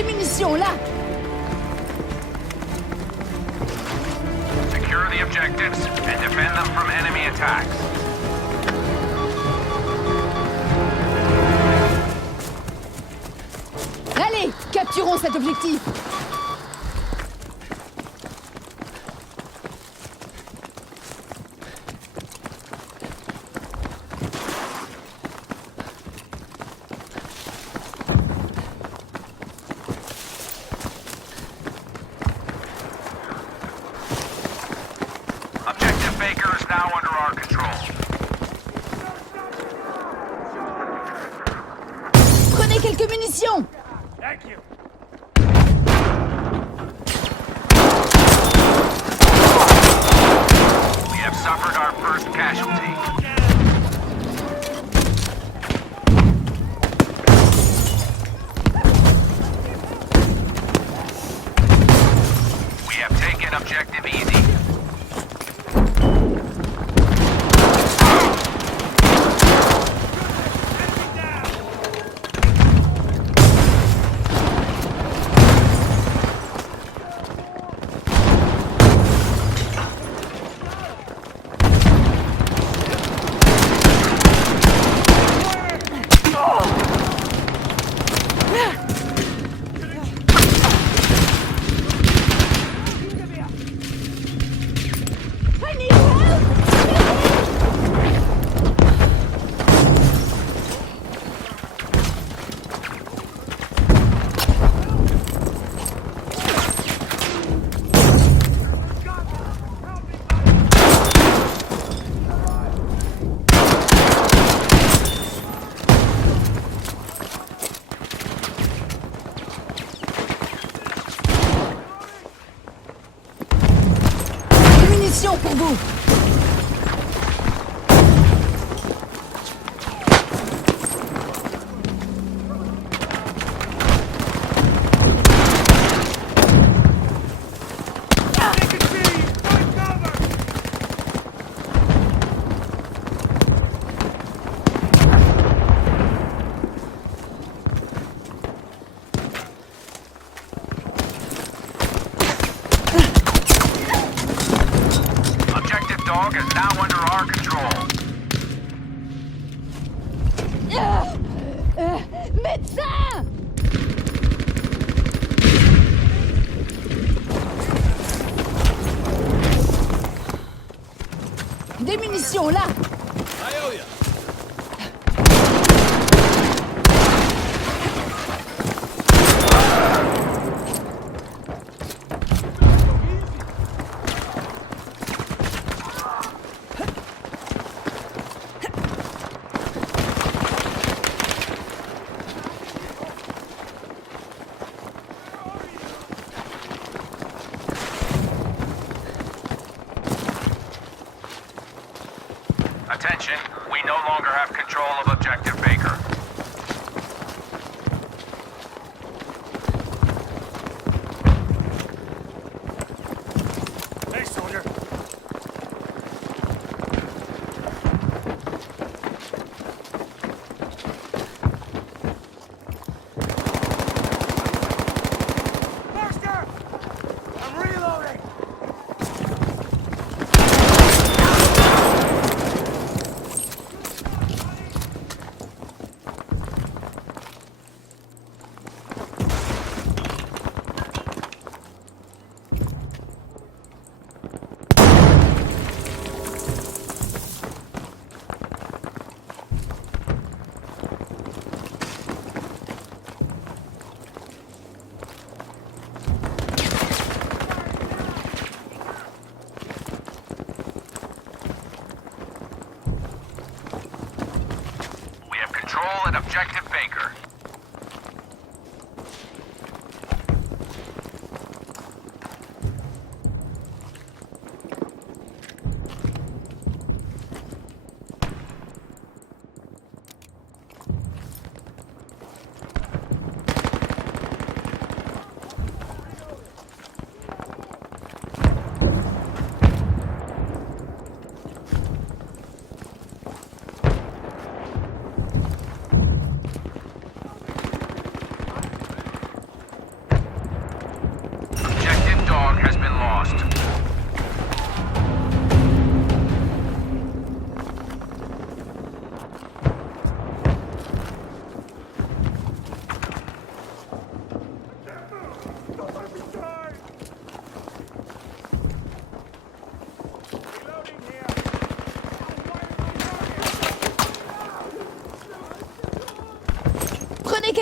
Des munitions, là! Secure the objectives and defend them from enemy attacks. Allez, capturons cet objectif! Objective Baker is now under our control. Prenez quelques munitions! Thank you. We have suffered our first casualty. We have taken objective easy. I need help! Des munitions pour vous! Objective Dog is now under our control. Médecin! Des munitions, là! Attention, we no longer have control of Objective Baker. Hey, soldier. Master! I'm reloading!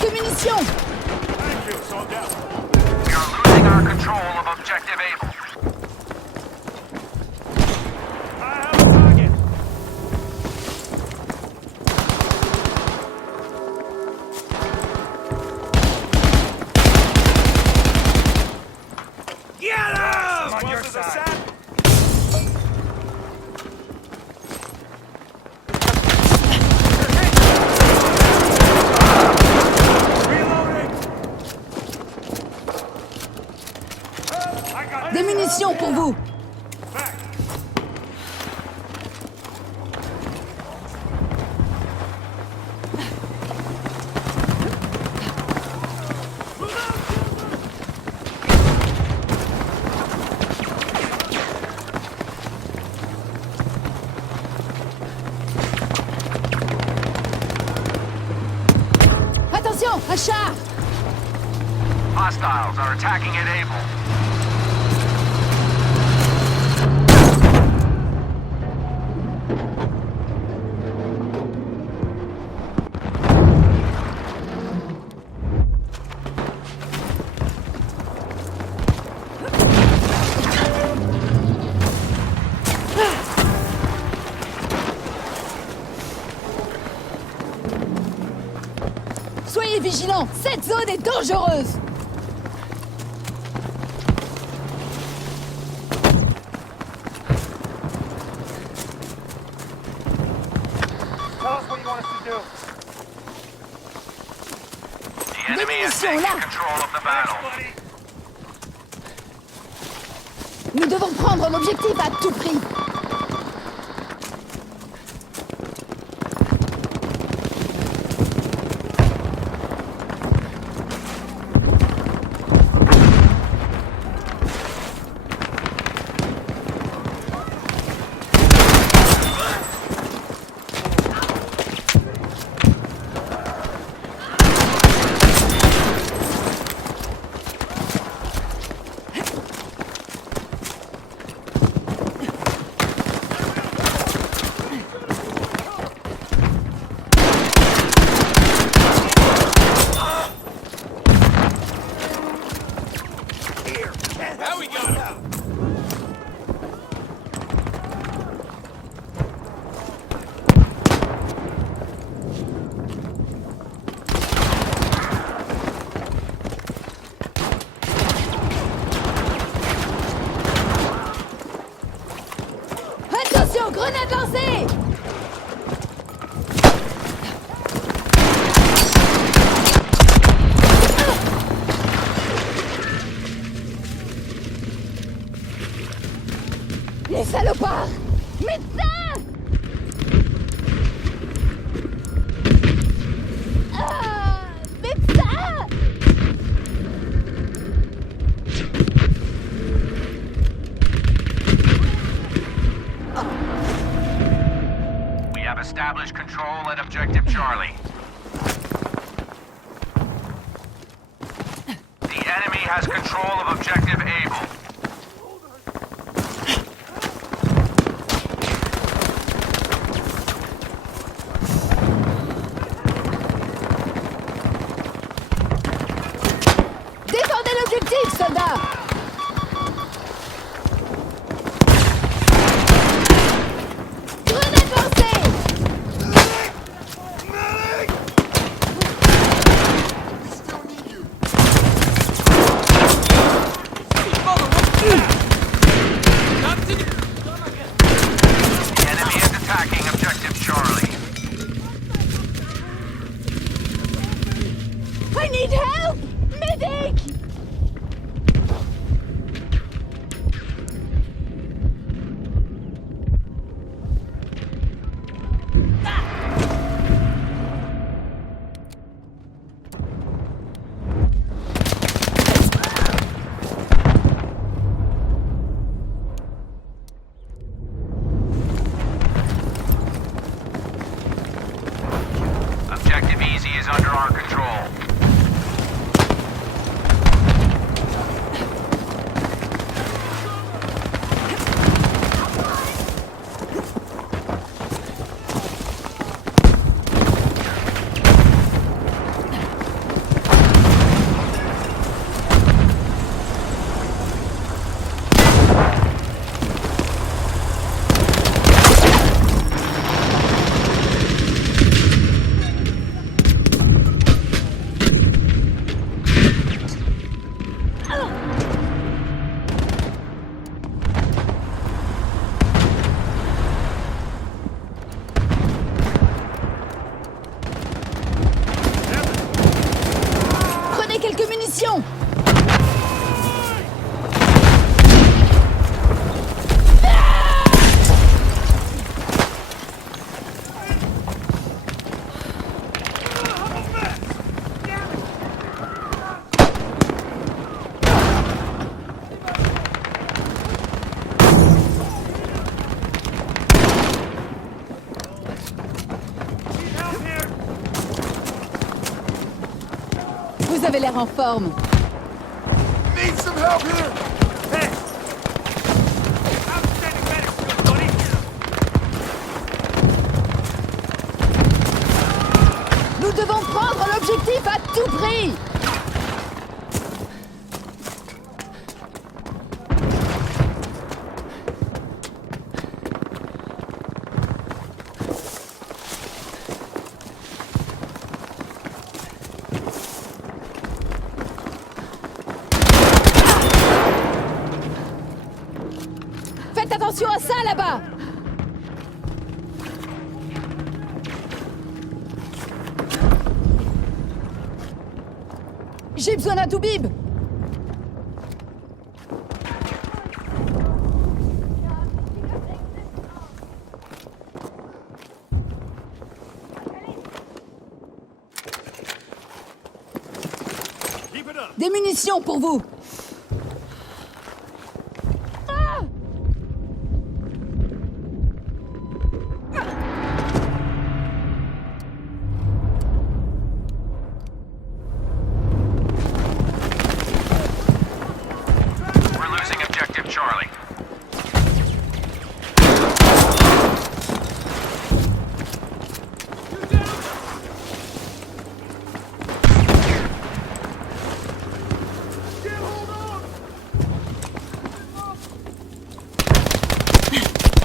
quelques munitions. Thank you, soldier. We are losing our control of objective Able. I have a target. Get him! On your Close as a side. sack. Reloading. I got Des munitions pour vous. back. Attention, un char. Hostiles are attacking at Able. Soyez vigilants, cette zone est dangereuse. Tell us what you want us to do. The enemy has munitions, taken là. control of the battle. Buddy. Nous devons prendre l'objectif à tout prix. Now we got him. Attention, grenade lancée. Les salopards! Médecin! Ah, médecin! We have established control at objective Charlie. The enemy has control of objective Able. Défendez l'objectif, soldats! Grenade lancée! The enemy is attacking objective Charlie. I need help! Medic! Objective Easy is under our control. munitions! Vous avez l'air en forme. Need some help here! Hey! I'm standing better, buddy! Nous devons prendre l'objectif à tout prix! Faites attention à ça là-bas! J'ai besoin d'un toubib! Keep it up! Des munitions pour vous! We're losing objective Charlie.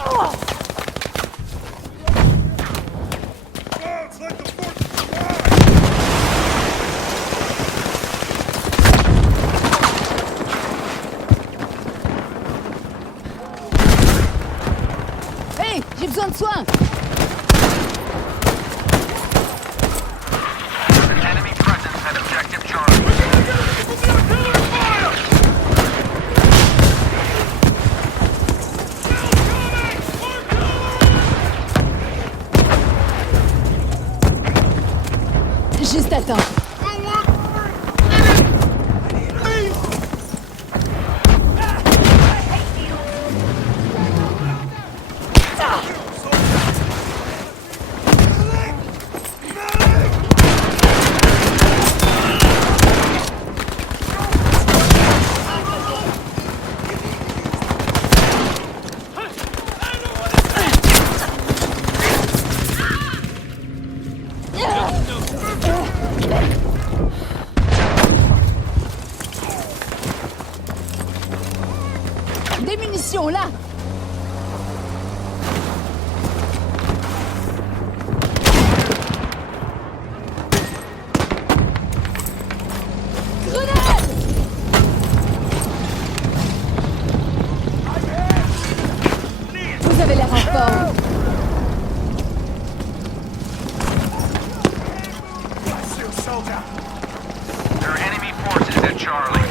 Oh, it's like the 4th of July! Hé, j'ai besoin de soins! Enemy presence at objective Charlie. Juste à temps. Des munitions là! Grenade! Vous avez l'air en forme. Bless you, soldier! There are enemy forces at Charlie.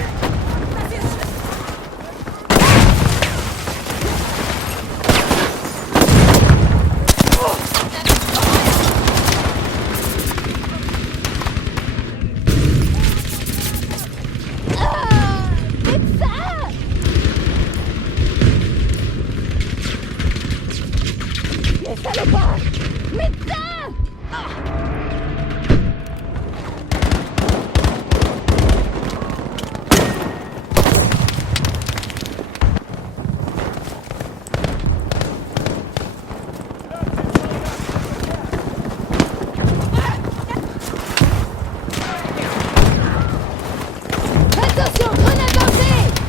Les salopards! Médecin! Attention, grenade lancée!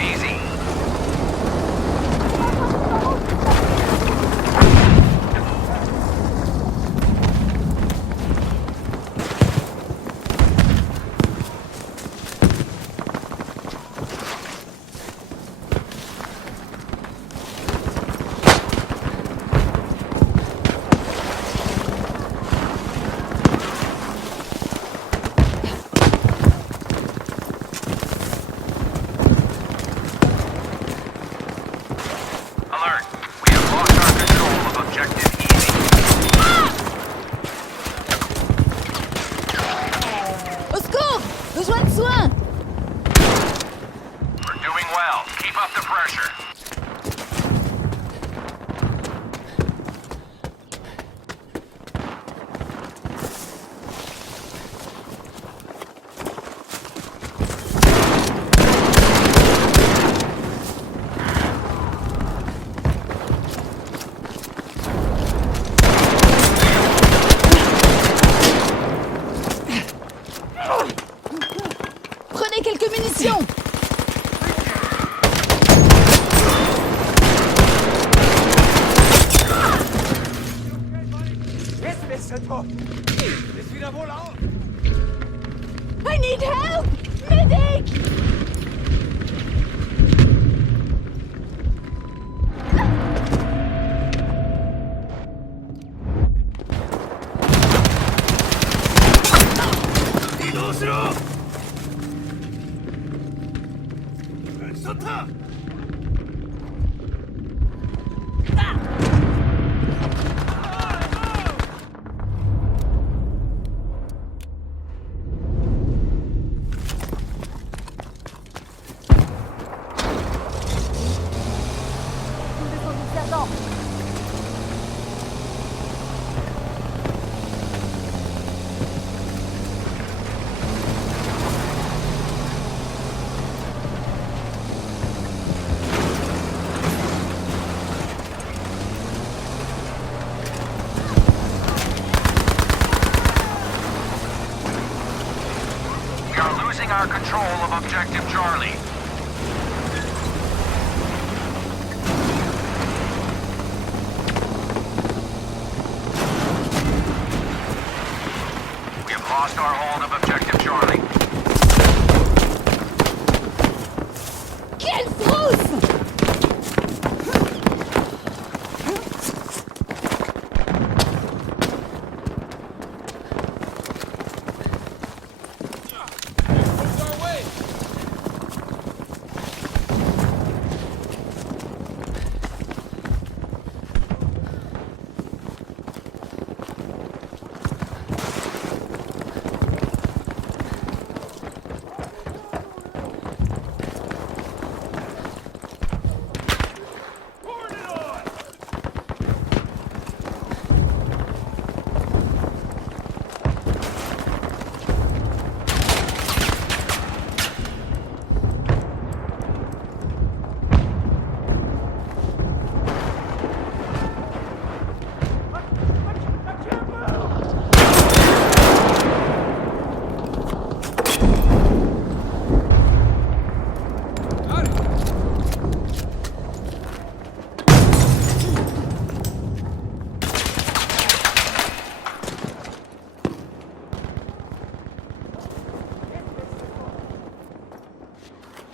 easy. Alert. We have lost our control of objective easy. Au secours! Besoin de soins! We're doing well. Keep up the pressure. Prenez quelques munitions! I need help! Medic! We are losing our control of objective Charlie. We have lost our hold of objective Charlie. Quelle frousse!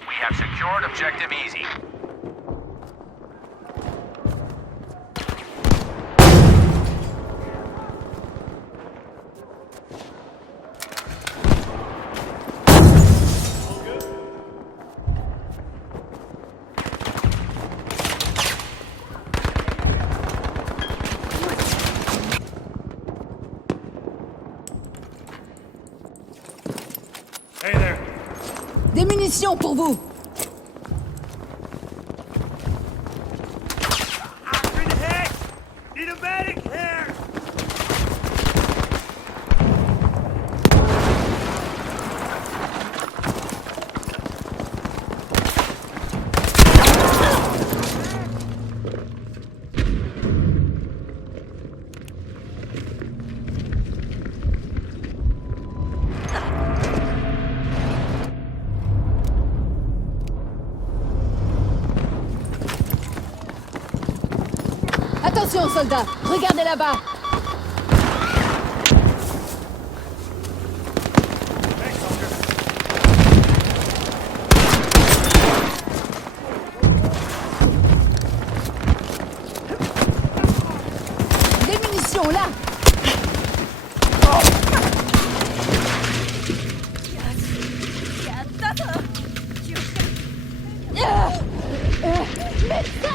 We have secured objective easy. Hey there. Des munitions pour vous! I'm in the head. Need a medic here. Attention, soldats! Regardez là-bas! Thanks, soldier. Des munitions, là! Médecin!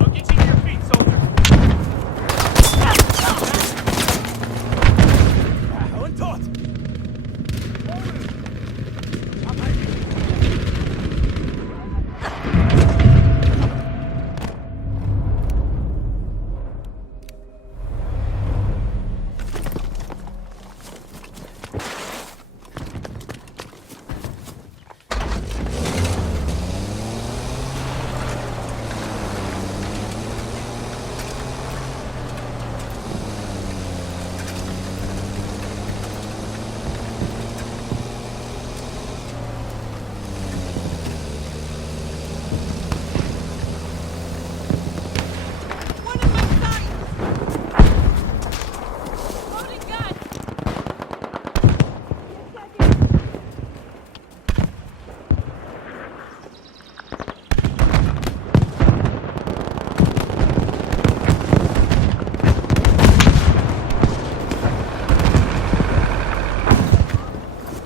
I'll get you to your feet, soldier. Und tot.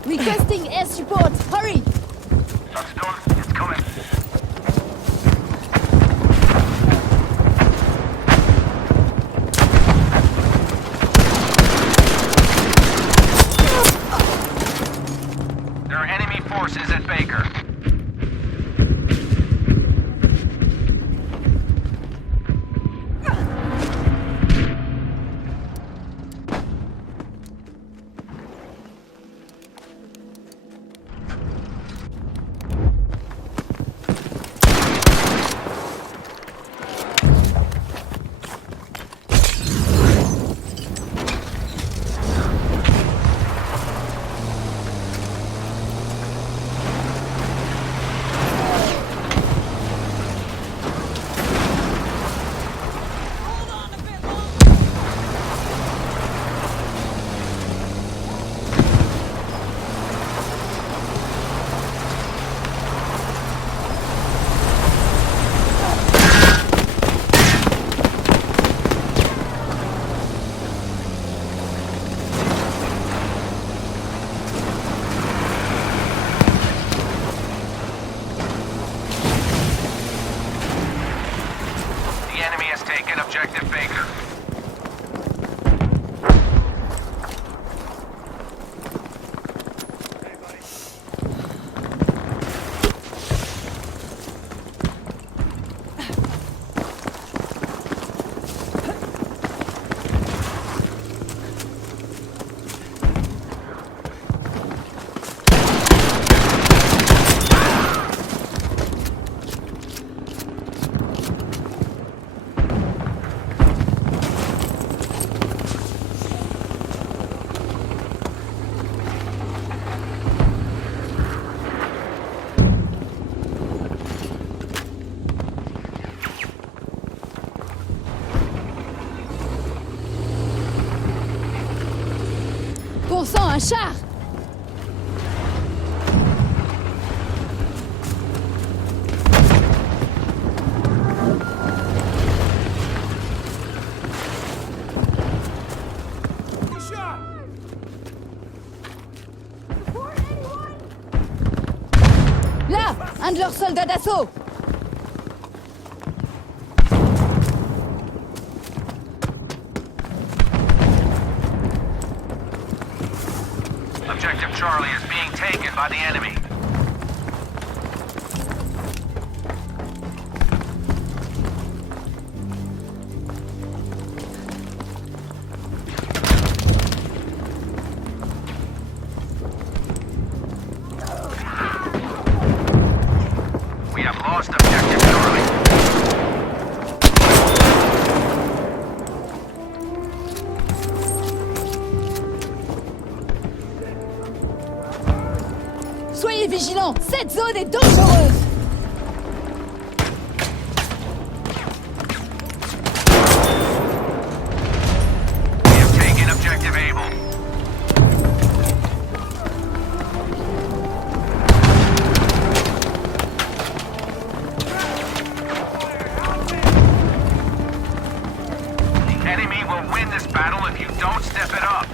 Requesting air support! Hurry! Sunstone, it's coming. There are enemy forces at Baker. The enemy has taken objective Baker. Hey, buddy. Bon sang, un char! Good shot. Là! Un de leurs soldats d'assaut! Objective Charlie is being taken by the enemy. We have lost Objective Charlie. Soyez vigilants, cette zone est dangereuse. We have taken Objective Able. The enemy will win this battle if you don't step it up.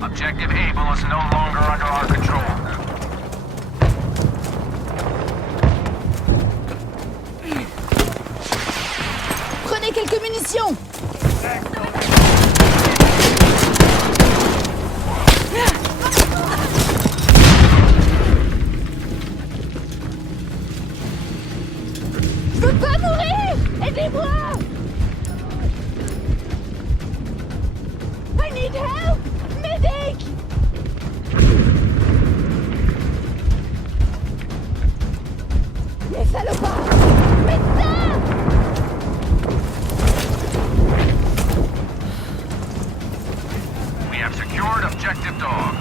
Objective Able is no longer under our control. Prenez quelques munitions. Je veux pas mourir. Aidez-moi. I need help. Medic. Les salopards. Médecin. We have secured Objective Dog.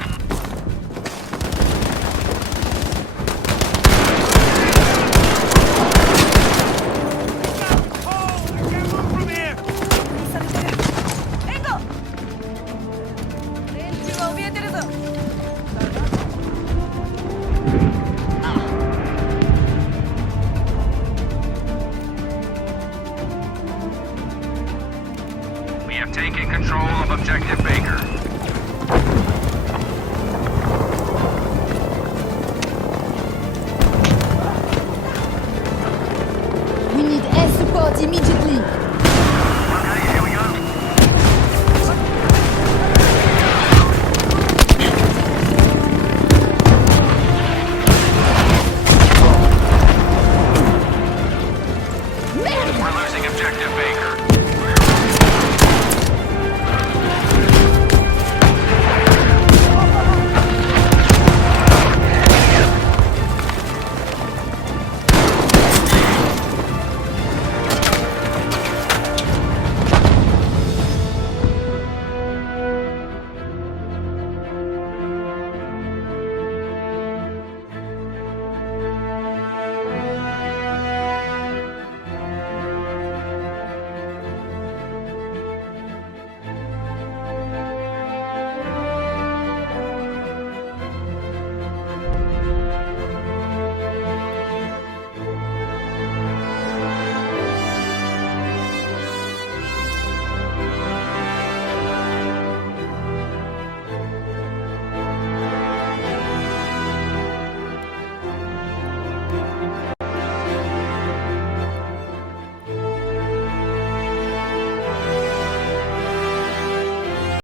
Oh, I can't move from here! We have taken control of Objective Baker. We need air support immediately. Okay, here we go. Merde. We're losing Objective Baker.